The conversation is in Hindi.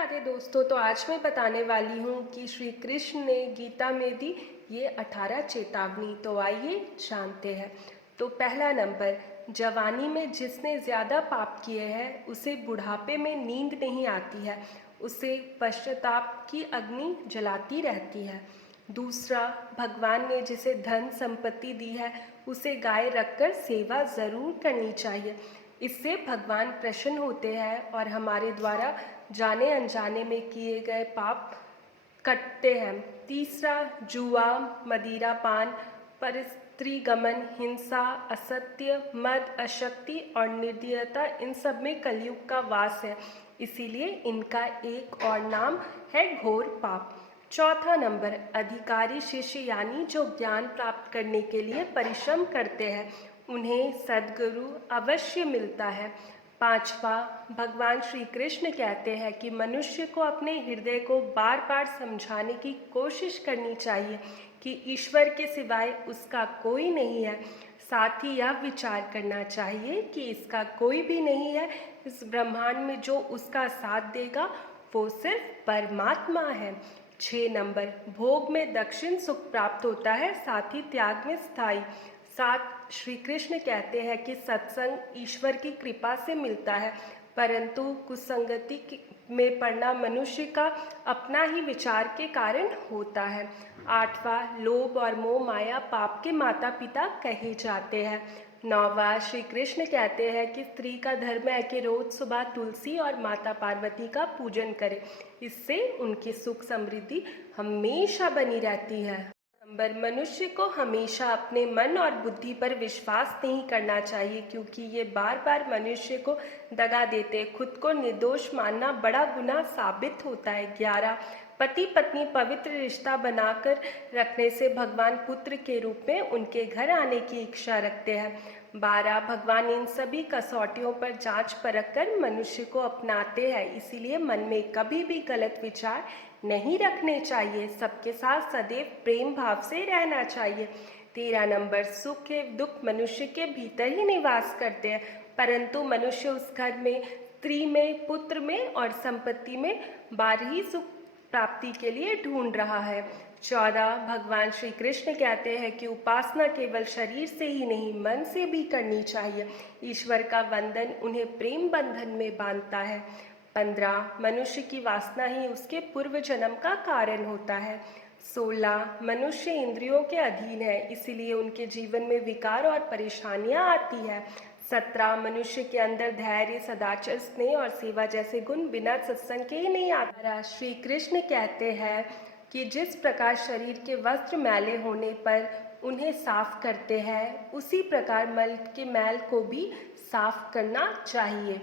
राधे दोस्तों। तो आज मैं बताने वाली हूँ कि श्री कृष्ण ने गीता में दी ये 18 चेतावनी। तो आइए जानते हैं। तो पहला नंबर, जवानी में जिसने ज़्यादा पाप किए हैं उसे बुढ़ापे में नींद नहीं आती है, उसे पश्चाताप की अग्नि जलाती रहती है। दूसरा, भगवान ने जिसे धन संपत्ति दी है उसे गाय रखकर सेवा ज़रूर करनी चाहिए। इससे भगवान प्रसन्न होते हैं और हमारे द्वारा जाने अनजाने में किए गए पाप कटते हैं। तीसरा, जुआ, मदिरा पान, परस्त्री गमन, हिंसा, असत्य, मद, अशक्ति और निर्दयता, इन सब में कलयुग का वास है, इसीलिए इनका एक और नाम है घोर पाप। चौथा नंबर, अधिकारी शिष्य यानी जो ज्ञान प्राप्त करने के लिए परिश्रम करते हैं उन्हें सद्गुरु अवश्य मिलता है। पांचवा, भगवान श्री कृष्ण कहते हैं कि मनुष्य को अपने हृदय को बार बार समझाने की कोशिश करनी चाहिए कि ईश्वर के सिवाय उसका कोई नहीं है। साथ ही यह विचार करना चाहिए कि इसका कोई भी नहीं है, इस ब्रह्मांड में जो उसका साथ देगा वो सिर्फ परमात्मा है। 6 नंबर, भोग में दक्षिण सुख प्राप्त होता है, साथ ही त्याग में स्थायी। 7, श्री कृष्ण कहते हैं कि सत्संग ईश्वर की कृपा से मिलता है, परंतु कुसंगति में पड़ना मनुष्य का अपना ही विचार के कारण होता है। 8वां, लोभ और मोह माया पाप के माता पिता कहे जाते हैं। 9वां, श्री कृष्ण कहते हैं कि स्त्री का धर्म है कि रोज सुबह तुलसी और माता पार्वती का पूजन करे, इससे उनकी सुख समृद्धि हमेशा बनी रहती है। नंबर, मनुष्य को हमेशा अपने मन और बुद्धि पर विश्वास नहीं करना चाहिए, क्योंकि ये बार बार मनुष्य को दगा देते। खुद को निर्दोष मानना बड़ा गुनाह साबित होता है। 11, पति पत्नी पवित्र रिश्ता बनाकर रखने से भगवान पुत्र के रूप में उनके घर आने की इच्छा रखते हैं। 12, भगवान इन सभी कसौटियों पर जांच परख कर मनुष्य को अपनाते हैं, इसीलिए मन में कभी भी गलत विचार नहीं रखने चाहिए। सबके साथ सदैव प्रेम भाव से रहना चाहिए। 13 नंबर, सुख एवं दुख मनुष्य के भीतर ही निवास करते हैं, परंतु मनुष्य उस घर में, स्त्री में, पुत्र में और संपत्ति में बाहरी सुख प्राप्ति के लिए ढूंढ रहा है। 14, भगवान श्री कृष्ण कहते हैं कि उपासना केवल शरीर से ही नहीं मन से भी करनी चाहिए। ईश्वर का वंदन उन्हें प्रेम बंधन में बांधता है। 15, मनुष्य की वासना ही उसके पूर्व जन्म का कारण होता है। 16, मनुष्य इंद्रियों के अधीन है, इसीलिए उनके जीवन में विकार और परेशानियां आती है। 17, मनुष्य के अंदर धैर्य, सदाचार, स्नेह और सेवा जैसे गुण बिना सत्संग के ही नहीं आता। श्री कृष्ण कहते हैं कि जिस प्रकार शरीर के वस्त्र मैले होने पर उन्हें साफ करते हैं, उसी प्रकार मन के मैल को भी साफ करना चाहिए।